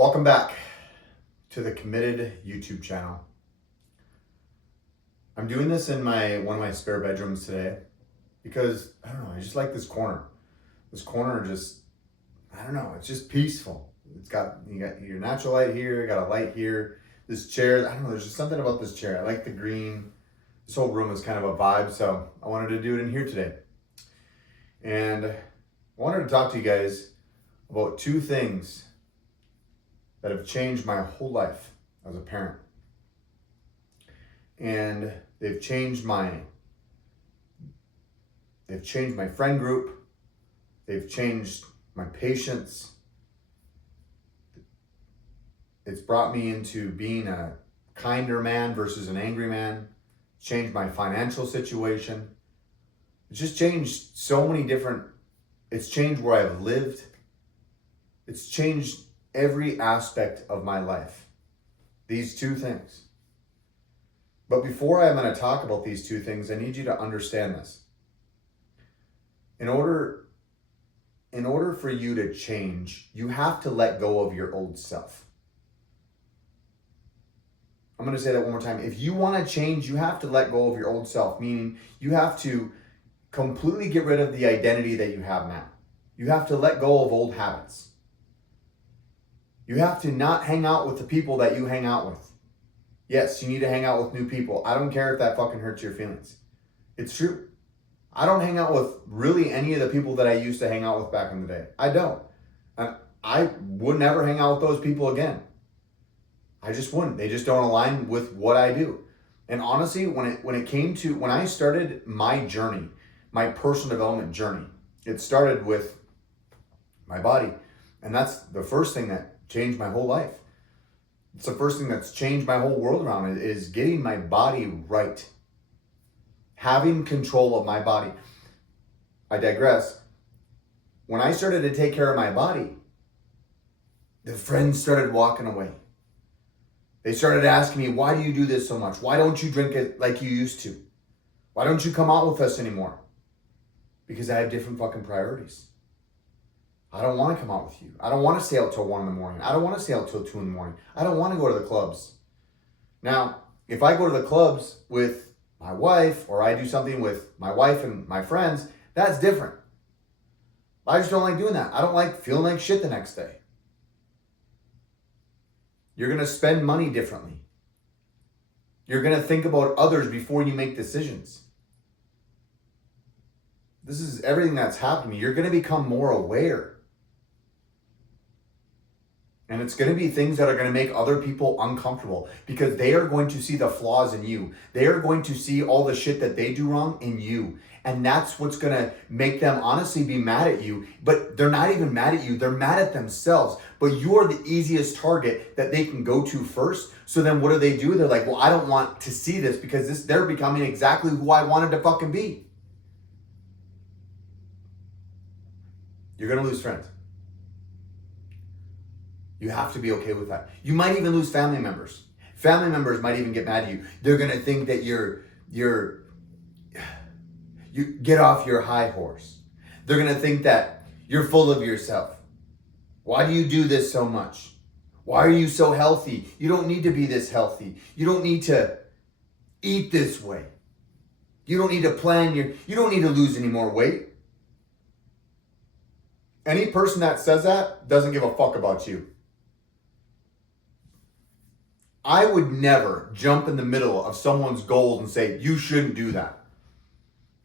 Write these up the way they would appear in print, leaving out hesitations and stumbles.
Welcome back to the Committed YouTube channel. I'm doing this in one of my spare bedrooms today because, I don't know, I just like this corner. This corner just, I don't know, it's just peaceful. You got your natural light here, you got a light here. This chair, I don't know, there's just something about this chair. I like the green. This whole room is kind of a vibe, so I wanted to do it in here today. And I wanted to talk to you guys about two things that have changed my whole life as a parent. And they've changed my friend group. They've changed my patience. It's brought me into being a kinder man versus an angry man. It's changed my financial situation. It's just changed so many different, it's changed where I've lived. It's changed every aspect of my life. These two things. But before I'm going to talk about these two things, I need you to understand this. In order for you to change, you have to let go of your old self. I'm going to say that one more time. If you want to change, you have to let go of your old self, meaning you have to completely get rid of the identity that you have now. You have to let go of old habits. You have to not hang out with the people that you hang out with. Yes, you need to hang out with new people. I don't care if that fucking hurts your feelings. It's true. I don't hang out with really any of the people that I used to hang out with back in the day. I don't. I would never hang out with those people again. I just wouldn't. They just don't align with what I do. And honestly, when I started my journey, my personal development journey, it started with my body. And that's the first thing that changed my whole life. It's the first thing that's changed my whole world around it, is getting my body right. Having control of my body. I digress. When I started to take care of my body, the friends started walking away. They started asking me, why do you do this so much? Why don't you drink it like you used to? Why don't you come out with us anymore? Because I have different fucking priorities. I don't want to come out with you. I don't want to stay out till 1 in the morning. I don't want to stay out till 2 in the morning. I don't want to go to the clubs. Now, if I go to the clubs with my wife, or I do something with my wife and my friends, that's different. I just don't like doing that. I don't like feeling like shit the next day. You're going to spend money differently. You're going to think about others before you make decisions. This is everything that's happening. You're going to become more aware. And it's going to be things that are going to make other people uncomfortable, because they are going to see the flaws in you. They are going to see all the shit that they do wrong in you. And that's what's going to make them honestly be mad at you. But they're not even mad at you. They're mad at themselves. But you're the easiest target that they can go to first. So then what do? They're like, well, I don't want to see this, because they're becoming exactly who I wanted to fucking be. You're going to lose friends. You have to be okay with that. You might even lose family members. Family members might even get mad at you. They're going to think that you get off your high horse. They're going to think that you're full of yourself. Why do you do this so much? Why are you so healthy? You don't need to be this healthy. You don't need to eat this way. You don't need to you don't need to lose any more weight. Any person that says that doesn't give a fuck about you. I would never jump in the middle of someone's goals and say, you shouldn't do that.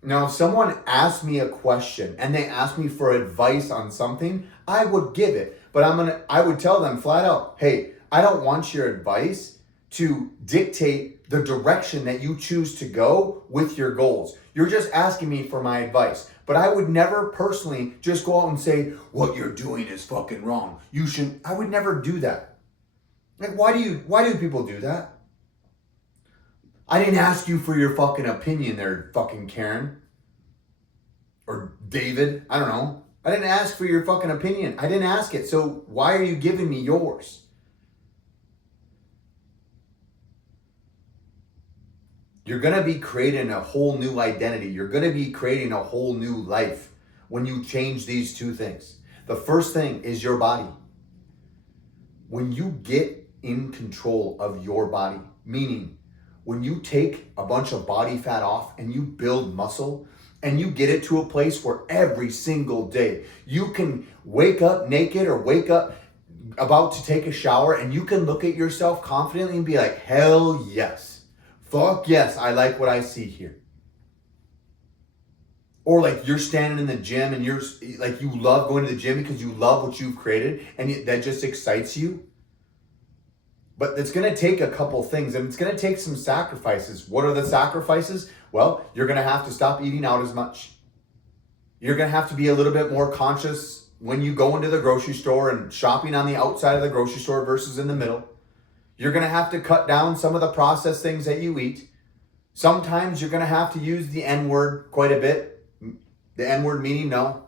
Now, if someone asked me a question and they asked me for advice on something, I would give it. But I would tell them flat out, hey, I don't want your advice to dictate the direction that you choose to go with your goals. You're just asking me for my advice. But I would never personally just go out and say, what you're doing is fucking wrong. You shouldn't. I would never do that. Like, why do people do that? I didn't ask you for your fucking opinion there, fucking Karen. Or David, I don't know. I didn't ask for your fucking opinion. I didn't ask it. So why are you giving me yours? You're going to be creating a whole new identity. You're going to be creating a whole new life when you change these two things. The first thing is your body. when you get in control of your body, meaning when you take a bunch of body fat off and you build muscle and you get it to a place where every single day you can wake up naked or wake up about to take a shower and you can look at yourself confidently and be like, hell yes. Fuck yes, I like what I see here. Or like you're standing in the gym and you're like, you love going to the gym because you love what you've created and that just excites you. But it's going to take a couple things and it's going to take some sacrifices. What are the sacrifices? Well, you're going to have to stop eating out as much. You're going to have to be a little bit more conscious when you go into the grocery store and shopping on the outside of the grocery store versus in the middle. You're going to have to cut down some of the processed things that you eat. Sometimes you're going to have to use the N-word quite a bit. The N-word meaning no.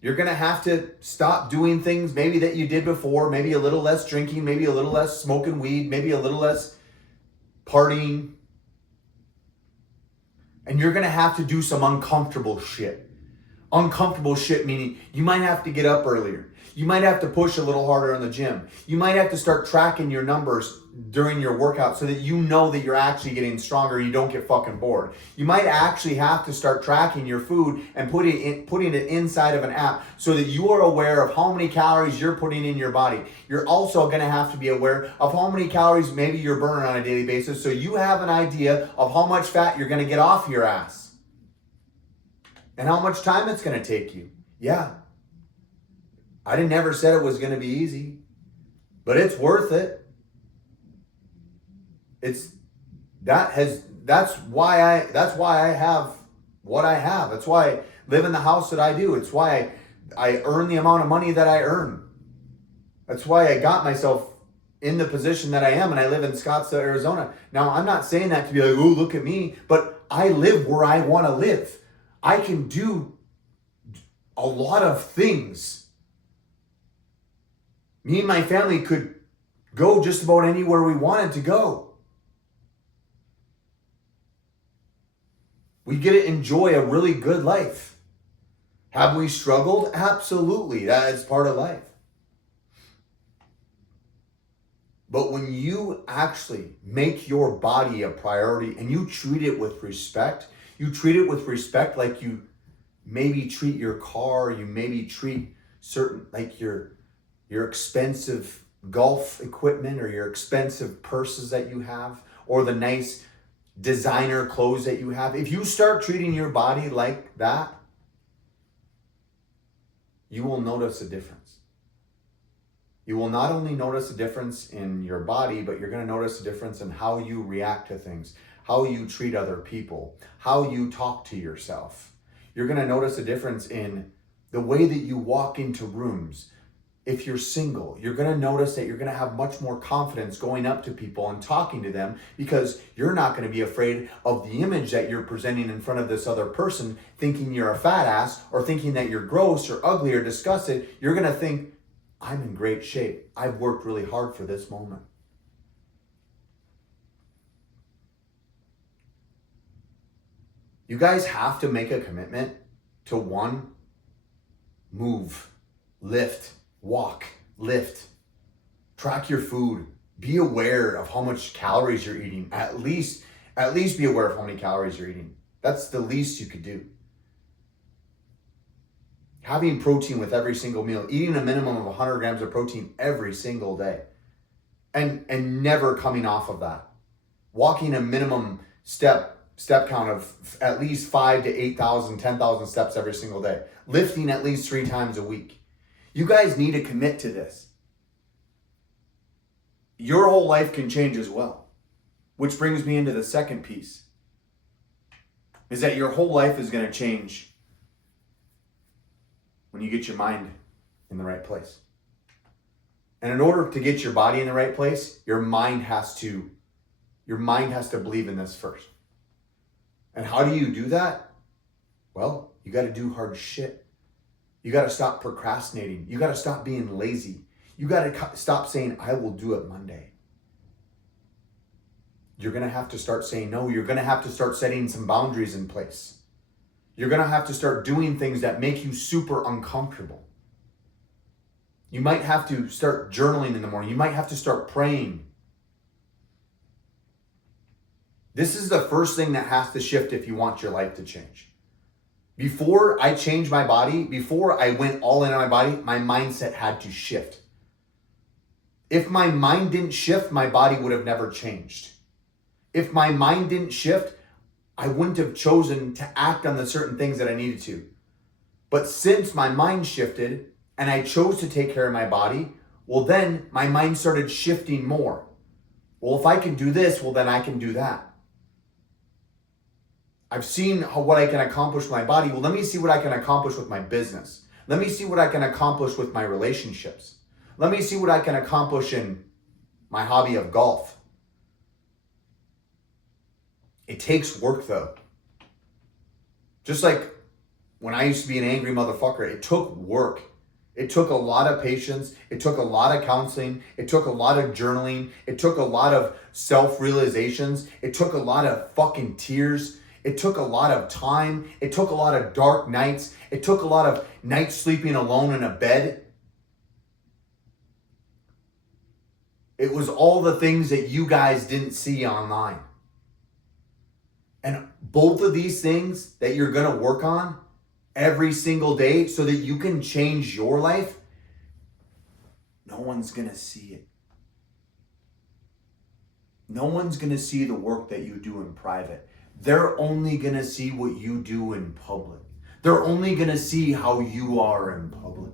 You're going to have to stop doing things maybe that you did before, maybe a little less drinking, maybe a little less smoking weed, maybe a little less partying. And you're going to have to do some uncomfortable shit. Uncomfortable shit meaning you might have to get up earlier. You might have to push a little harder in the gym. You might have to start tracking your numbers during your workout so that you know that you're actually getting stronger and you don't get fucking bored. You might actually have to start tracking your food and putting it inside of an app so that you are aware of how many calories you're putting in your body. You're also going to have to be aware of how many calories maybe you're burning on a daily basis so you have an idea of how much fat you're going to get off your ass and how much time it's going to take you. Yeah. I never said it was going to be easy, but it's worth it. That's why I have what I have. That's why I live in the house that I do. It's why I earn the amount of money that I earn. That's why I got myself in the position that I am and I live in Scottsdale, Arizona. Now, I'm not saying that to be like, oh, look at me, but I live where I want to live. I can do a lot of things. Me and my family could go just about anywhere we wanted to go. We get to enjoy a really good life. Have we struggled? Absolutely. That is part of life. But when you actually make your body a priority and you treat it with respect, like you maybe treat your car, you maybe treat certain, like your expensive golf equipment or your expensive purses that you have or the nice designer clothes that you have. If you start treating your body like that, you will notice a difference. You will not only notice a difference in your body, but you're going to notice a difference in how you react to things, how you treat other people, how you talk to yourself. You're going to notice a difference in the way that you walk into rooms. If you're single, you're going to notice that you're going to have much more confidence going up to people and talking to them because you're not going to be afraid of the image that you're presenting in front of this other person, thinking you're a fat ass or thinking that you're gross or ugly or disgusted. You're going to think, I'm in great shape. I've worked really hard for this moment. You guys have to make a commitment to one, move, lift, walk, lift, track your food, be aware of how much calories you're eating. At least be aware of how many calories you're eating. That's the least you could do. Having protein with every single meal, eating a minimum of 100 grams of protein every single day and never coming off of that. Walking a minimum step count of at least 5,000 to 8,000, 10,000 steps every single day. Lifting at least 3 times a week. You guys need to commit to this. Your whole life can change as well. Which brings me into the second piece. Is that your whole life is going to change when you get your mind in the right place. And in order to get your body in the right place, your mind has to believe in this first. And how do you do that? Well, you got to do hard shit. You got to stop procrastinating. You got to stop being lazy. You got to stop saying, I will do it Monday. You're going to have to start saying no. You're going to have to start setting some boundaries in place. You're going to have to start doing things that make you super uncomfortable. You might have to start journaling in the morning. You might have to start praying. This is the first thing that has to shift if you want your life to change. Before I changed my body, before I went all in on my body, my mindset had to shift. If my mind didn't shift, my body would have never changed. If my mind didn't shift, I wouldn't have chosen to act on the certain things that I needed to. But since my mind shifted and I chose to take care of my body, well, then my mind started shifting more. Well, if I can do this, well, then I can do that. I've seen what I can accomplish with my body. Well, let me see what I can accomplish with my business. Let me see what I can accomplish with my relationships. Let me see what I can accomplish in my hobby of golf. It takes work though. Just like when I used to be an angry motherfucker, it took work. It took a lot of patience. It took a lot of counseling. It took a lot of journaling. It took a lot of self-realizations. It took a lot of fucking tears. It took a lot of time. It took a lot of dark nights. It took a lot of nights sleeping alone in a bed. It was all the things that you guys didn't see online. And both of these things that you're going to work on every single day so that you can change your life, no one's going to see it. No one's going to see the work that you do in private. They're only going to see what you do in public. They're only going to see how you are in public.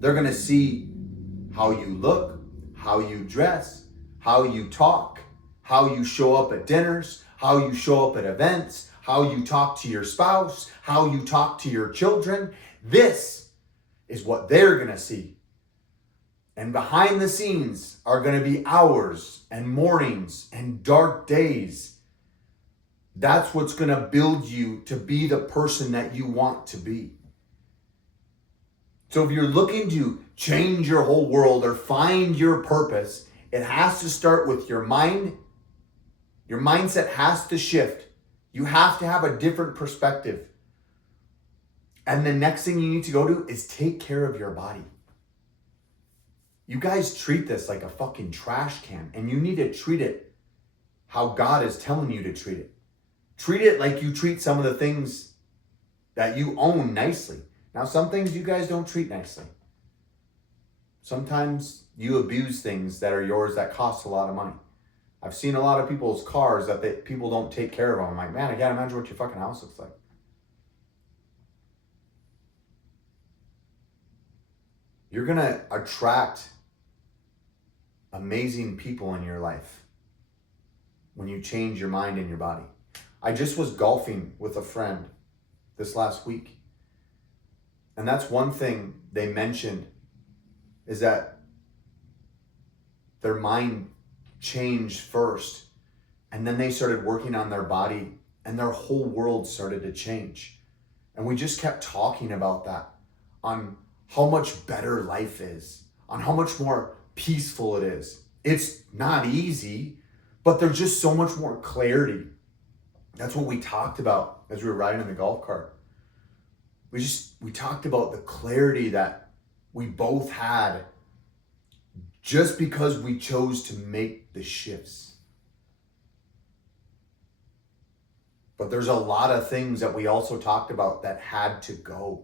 They're going to see how you look, how you dress, how you talk, how you show up at dinners, how you show up at events, how you talk to your spouse, how you talk to your children. This is what they're going to see. And behind the scenes are going to be hours and mornings and dark days. That's what's going to build you to be the person that you want to be. So if you're looking to change your whole world or find your purpose, it has to start with your mind. Your mindset has to shift. You have to have a different perspective. And the next thing you need to go do is take care of your body. You guys treat this like a fucking trash can, and you need to treat it how God is telling you to treat it. Treat it like you treat some of the things that you own nicely. Now, some things you guys don't treat nicely. Sometimes you abuse things that are yours that cost a lot of money. I've seen a lot of people's cars that people don't take care of them. I'm like, man, I can't imagine what your fucking house looks like. You're going to attract amazing people in your life when you change your mind and your body. I just was golfing with a friend this last week. And that's one thing they mentioned is that their mind changed first. And then they started working on their body and their whole world started to change. And we just kept talking about that, on how much better life is, on how much more peaceful it is. It's not easy, but there's just so much more clarity. That's what we talked about as we were riding in the golf cart. We talked about the clarity that we both had just because we chose to make the shifts. But there's a lot of things that we also talked about that had to go.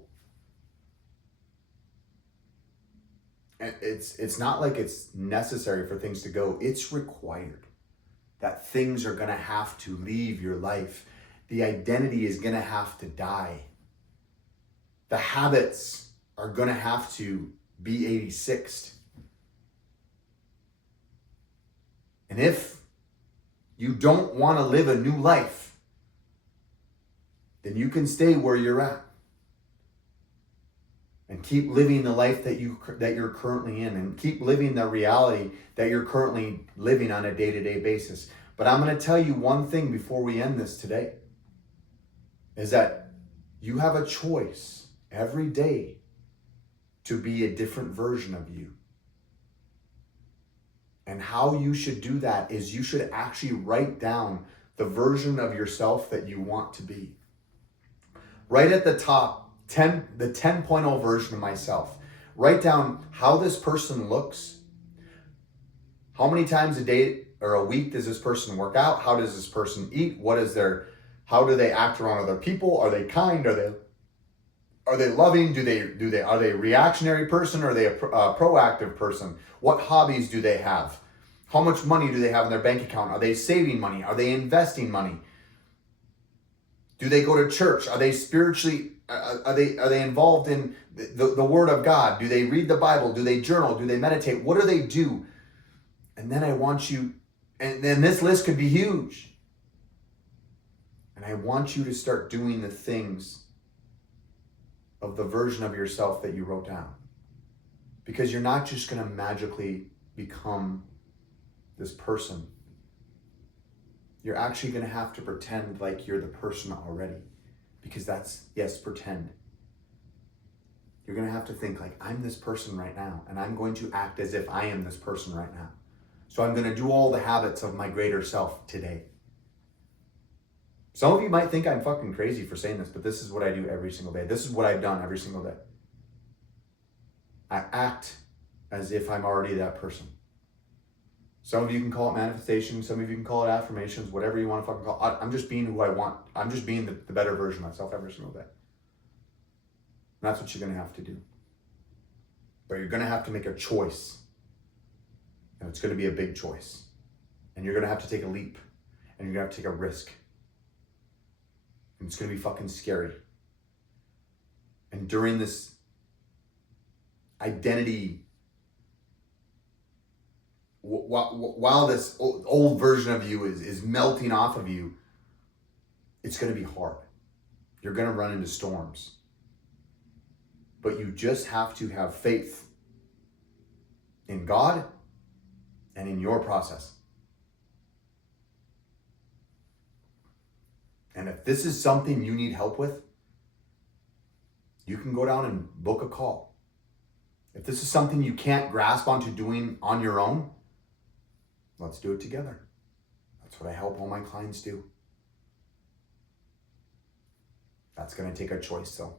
And it's not like it's necessary for things to go. It's required that things are going to have to leave your life. The identity is going to have to die. The habits are going to have to be 86'd. And if you don't want to live a new life, then you can stay where you're at and keep living the life that you're currently in, and keep living the reality that you're currently living on a day-to-day basis. But I'm going to tell you one thing before we end this today, is that you have a choice every day to be a different version of you. And how you should do that is you should actually write down the version of yourself that you want to be. Right at the top, the 10.0 version of myself. Write down how this person looks. How many times a day or a week does this person work out? How does this person eat? How do they act around other people? Are they kind? Are they loving? Are they a reactionary person? Or are they a proactive person? What hobbies do they have? How much money do they have in their bank account? Are they saving money? Are they investing money? Do they go to church? Are they spiritually, are they involved in the Word of God? Do they read the Bible? Do they journal? Do they meditate? What do they do? And then I want you, and then this list could be huge. And I want you to start doing the things of the version of yourself that you wrote down. Because you're not just going to magically become this person. You're actually going to have to pretend like you're the person already. Because yes, pretend. You're going to have to think like, I'm this person right now, and I'm going to act as if I am this person right now. So I'm going to do all the habits of my greater self today. Some of you might think I'm fucking crazy for saying this, but this is what I do every single day. This is what I've done every single day. I act as if I'm already that person. Some of you can call it manifestation. Some of you can call it affirmations, whatever you want to fucking call it. I'm just being who I want. I'm just being the better version of myself every single day. And that's what you're going to have to do. But you're going to have to make a choice. And it's going to be a big choice. And you're going to have to take a leap. And you're going to have to take a risk. And it's going to be fucking scary. And during this identity, while this old version of you is melting off of you, it's going to be hard. You're going to run into storms. But you just have to have faith in God and in your process. And if this is something you need help with, you can go down and book a call. If this is something you can't grasp onto doing on your own, let's do it together. That's what I help all my clients do. That's going to take a choice though.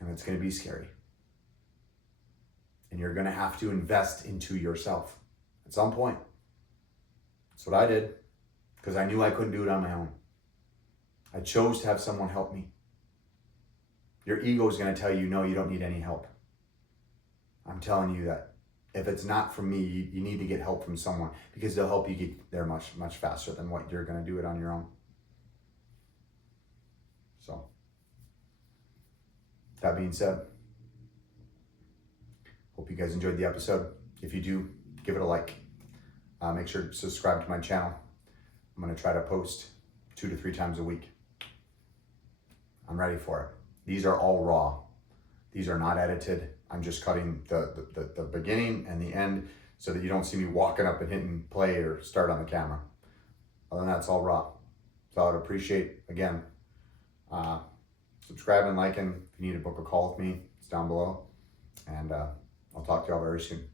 And it's going to be scary. And you're going to have to invest into yourself at some point. That's what I did, because I knew I couldn't do it on my own. I chose to have someone help me. Your ego is going to tell you, no, you don't need any help. I'm telling you that if it's not from me, you need to get help from someone, because they'll help you get there much, much faster than what you're going to do it on your own. So, that being said, hope you guys enjoyed the episode. If you do, give it a like. Make sure to subscribe to my channel. I'm going to try to post 2 to 3 times a week. I'm ready for it. These are all raw. These are not edited. I'm just cutting the beginning and the end so that you don't see me walking up and hitting play or start on the camera. Other than that, it's all raw. So I would appreciate, again, subscribing, liking. If you need to book a call with me, it's down below. And I'll talk to y'all very soon.